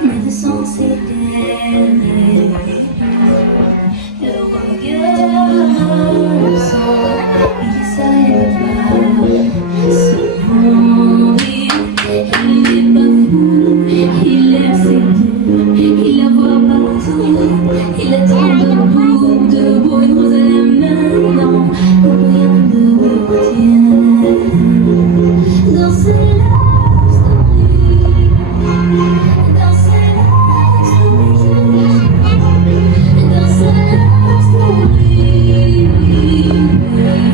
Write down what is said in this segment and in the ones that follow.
Never saw it il la voit partout, il attend debout, une rose à la main, non, rien ne le retient. Dans ses love story, dans ses love story, dans ses love story,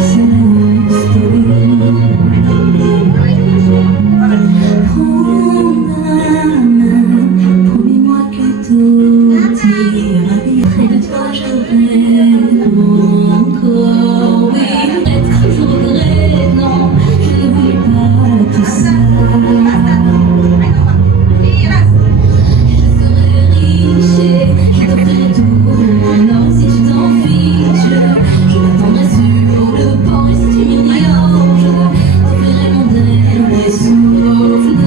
c'est love story. Prends ma main, promets-moi que tout ira bien. Près de toi, je rêve encore, oui. Être, je regrette, non, je ne voulais pas tout ça. Je serai riche et je t'offrirai tout mon or si tu t'en fiches. Je m'attendrai sur le port et si tu m'ignores, je t'offrirai mon dernier souffle.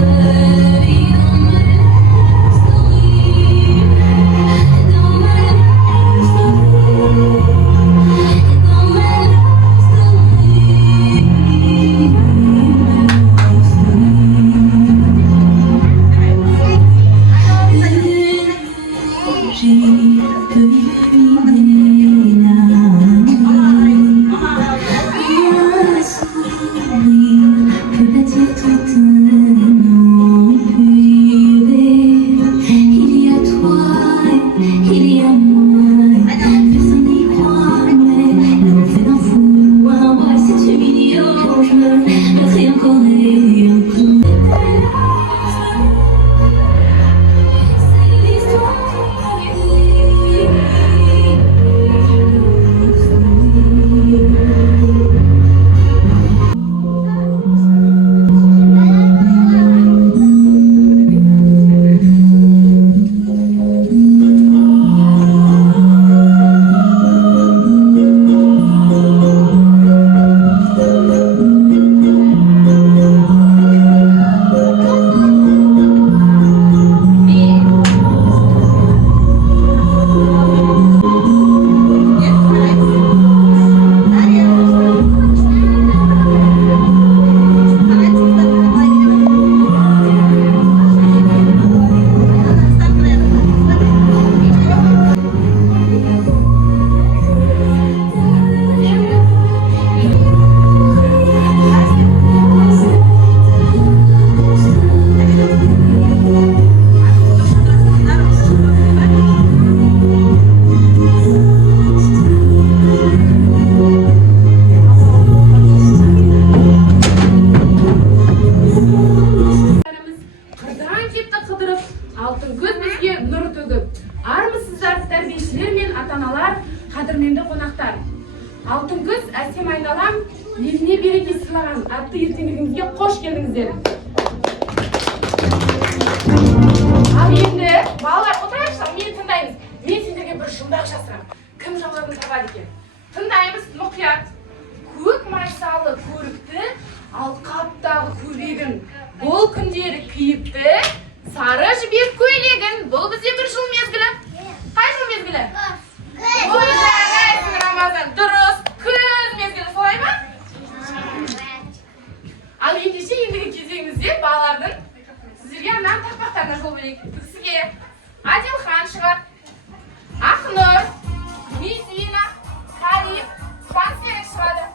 Алтын көз бізге нұр төгіп. Армысыздар тәрбиешілер мен ата-аналар, қадірменді қонақтар. Алтын көз әсем айналам, еліне береке сыйлаған атты ертеңгілігіңізге қош келдіңіздер. Ал енді, балалар отырайықшы, мені тыңдаймыз. Мен сендерге бір жұмбақ жасырам. Кім жауабын табады екен? Тыңдаймыз, мұқият. Көк майсалы көрікті, алқаптағы көйлегін, бұл күндері киіпті. Сары жібек көйлегін, бұл бізде бір жыл мезгілі. Қай жыл мезгілі? Ой, жарайсың, Рамазан. Дұрыс, күз мезгілі, солай ма? Ал ендеше ендігі кезеңімізде балалардың сіздерге анам тақпақтарына жол берейік. Сізге Адилхан шығар, Ақнұр, Мизина, Карим, Жансерек шығады.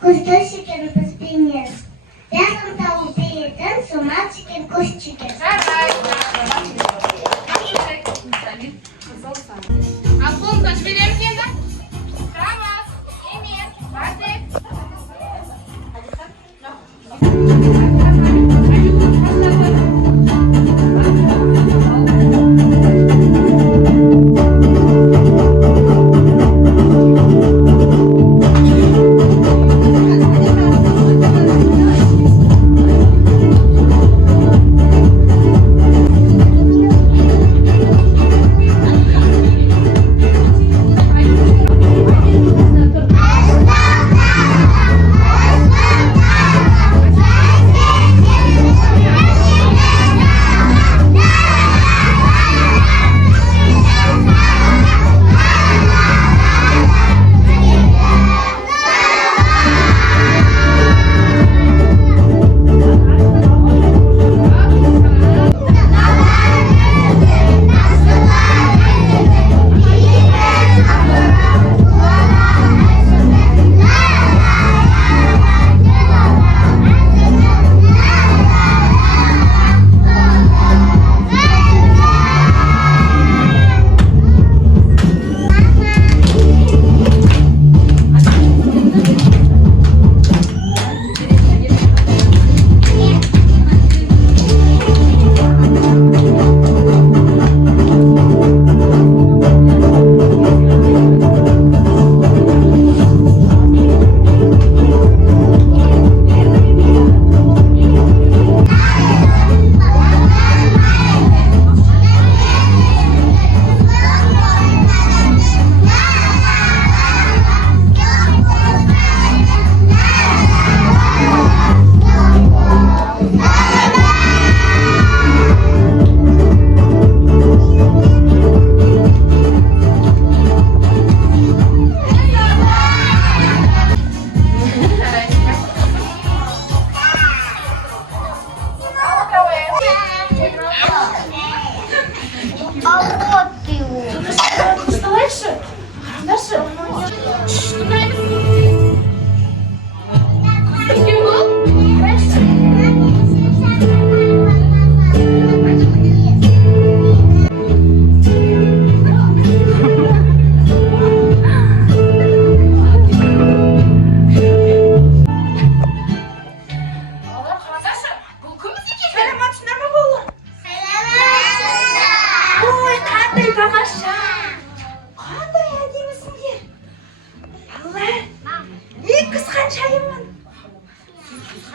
Кустосики по спине. Рядом там перед с мальчиком кустики. Алтын жібереміз енді. Рамаз, Емет, Бардек.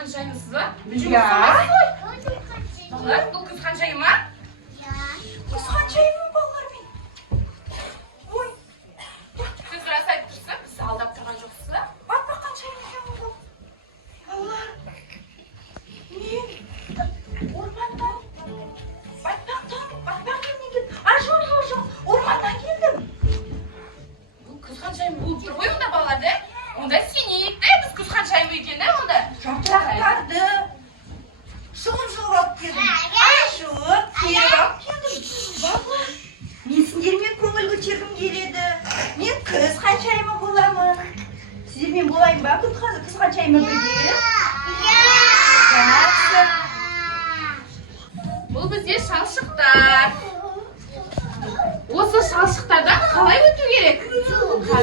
қаншаймысыз ба? Иә. Балалар, бұл күз қаншайым ма? Күз қаншайымын балалар мен? Ой, Сіз рас айтып тұрсыз, біз алдап тұрған жоқсыз ба? батпақ қаншайым екен бұл? Балалар, мен орманнан, батпақтан келмеген. Жоқ, орманнан келдім. Бұл күз қаншайым болып тұр ғой онда балалар, да? Онда сенейік, да? Біз күз қаншайым екен, да, онда? Жапырақтарды жұлып алып келдім. Ашып, теріп алып келдім. Балалар, мен сендермен көңіл көтергім келеді. Мен күз қаншайымы боламын. Сіздермен болайын ба күз қаншайымы бірге? Жақсы. Бұл бізде шалшықтар. Осы шалшықтардан қалай өту керек?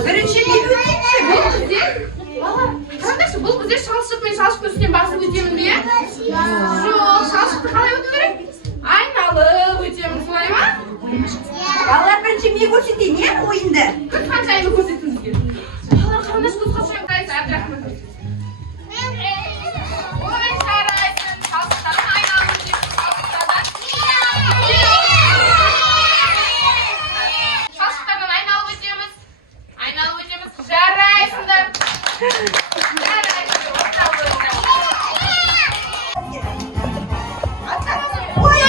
Бірінші мен өтейінші. Бұл бізде, балалар, қараңдаршы, бұл бізде шалшық мен шалшықтың үстінен басып өтемін бе? Жоқ, шалшықты қалай өту керек? Айналып өтемін, солай ма? Балалар, бірінші мен көрсетейін, не ойынды? Күз қаншайымы көрсетіңіз бізге. Балалар, қараңдаршы, күз қаншайымы қайсы әбдірахман көрсетіңіз. Ой, жарайсың, шалшықтардан айналып өтемін, шалшықтардан. Шалшықтардан айналып өтеміз. Айналып өтеміз. Жарайсыңдар. Жарайсыңдар. Орта ойында. Ой,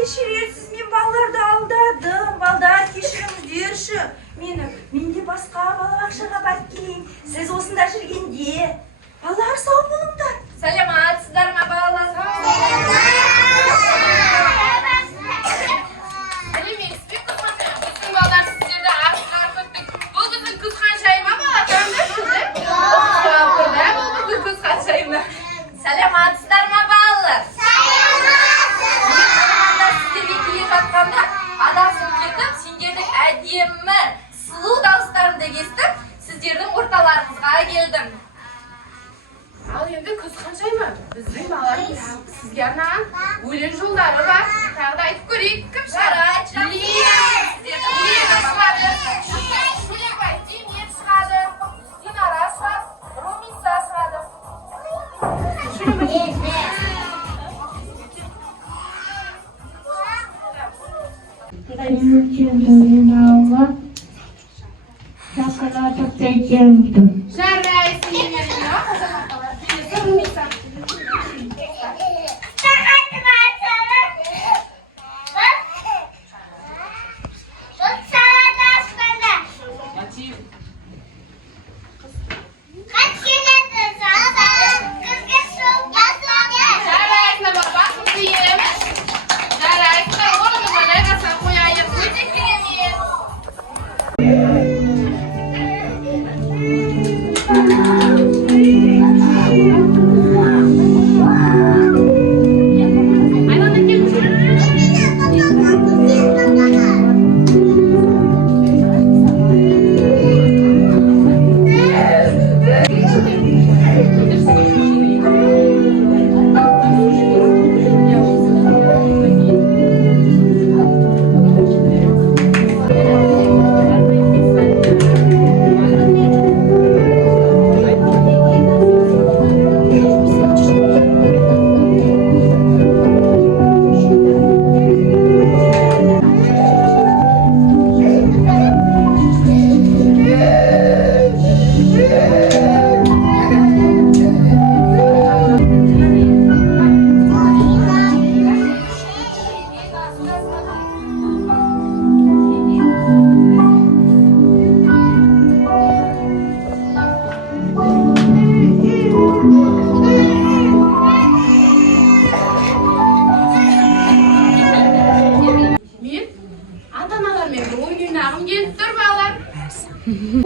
kechirersiz, men balalarni aldadim. Balalar kechirіңіздерші. Менде басқа балабақшаға барып келейін. Сіз осында жүргенде. Балалар сау болыңдар. Саламатсыздар ма балалар? Сәлеметсіздер қызматымен. Біздің балалар сіздерді артынан күттік. Бұл біздің күз қаншайы ма бала? Танымдырсыздар? Бұл біздің күз қаншайы ма? Саламатсыздар ма балалар? Сіздерге келе жатқанда адасып кетіп, сендердің әдемі, сұлу дауыстарыңды естіп, сіздердің орталарыңызға келдім. Ал енді күз қаншайы ма? Біздің балалардың сізге арнаған өлең жолдары бар. Тағы да айтып көрейік. Кім шығады? Лия! Сіздердің Лия шығады. Шөлебай, Демир шығады. Динара шығады. Румиса шығады. Жарайсың, Емелина. Румиса. Жарайсың, баба, қиын. Жарайсың, орнына жайғаса қояйық. Өте керемет.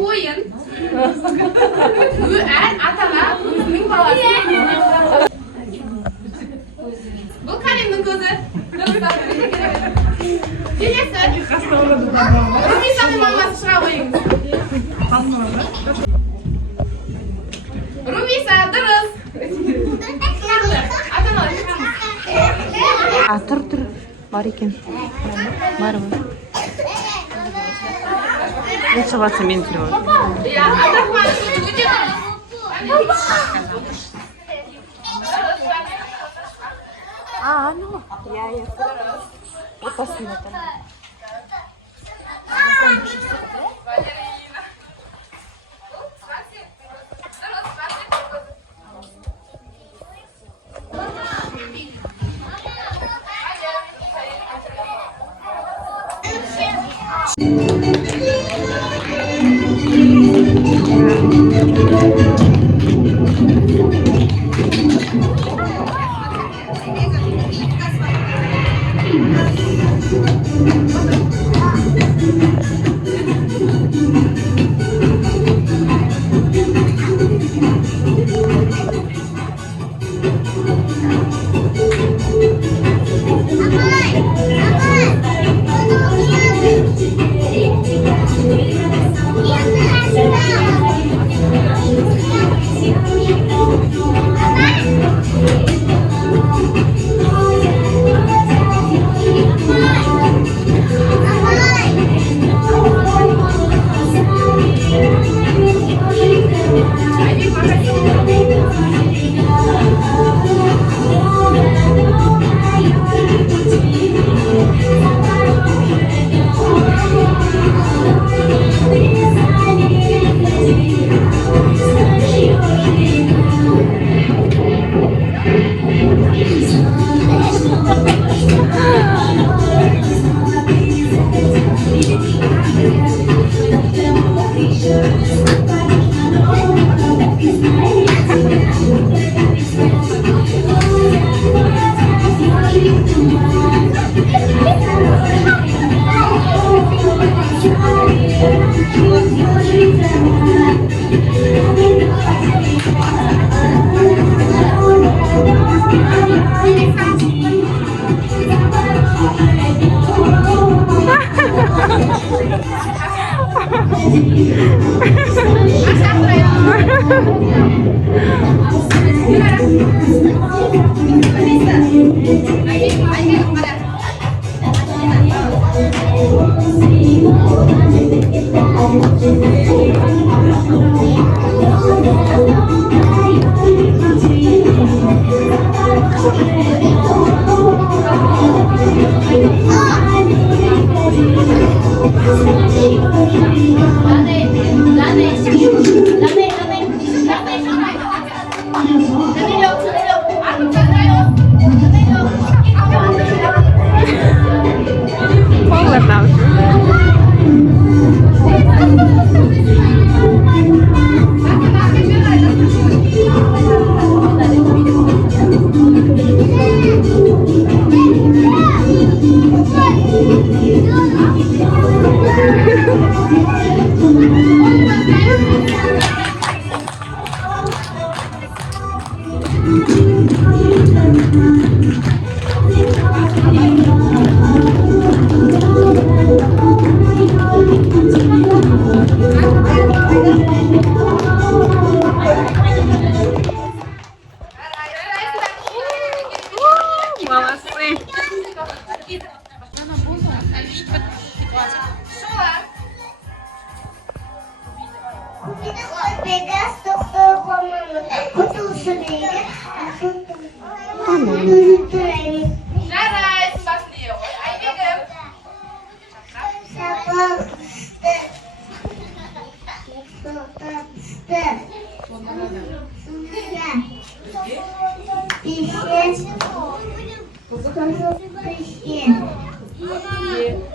Ойын. Әр атаға өзінің баласы. Бұл Каримнің көзі. Келесі. Румисаның мамасы шыға қойыңыз. Румиса, дұрыс. Атаналар шығамыз. Тұр. Бар екен. Бар ма? Не шығатса мен тілеуім. Ну. Я. Вот посмотрим.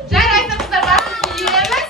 Жарайсың қыздар, басын киеміз.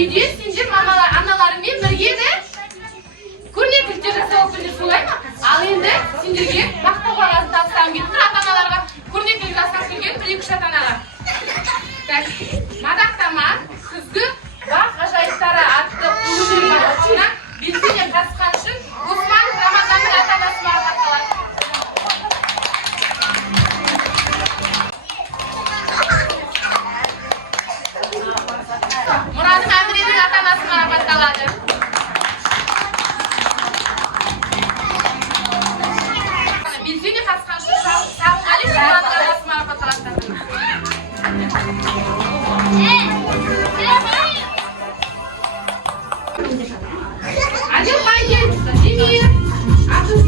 Үйде сендер аналарыңмен бірге де көрнекіліктер жасап өтіңдер, солай ма? Ал енді сендерге мақтау қағазын тапсырам келіп тұр, ата-аналарға көрнекілік жасап келген 1-2 ата-анаға. Мадақтама күзгі бақ ғажайыптары атты қуылы марапатына белсене қатысқан үшін Османов Рамазанның ата-анасы марапатталады. Мұрадым Әміренің ата-анасы марапатталады. Белсене қатысқан үшін Сағынғали Мұрадың ата-анасы марапатталады. Адил Майгел, Демир, Атыс.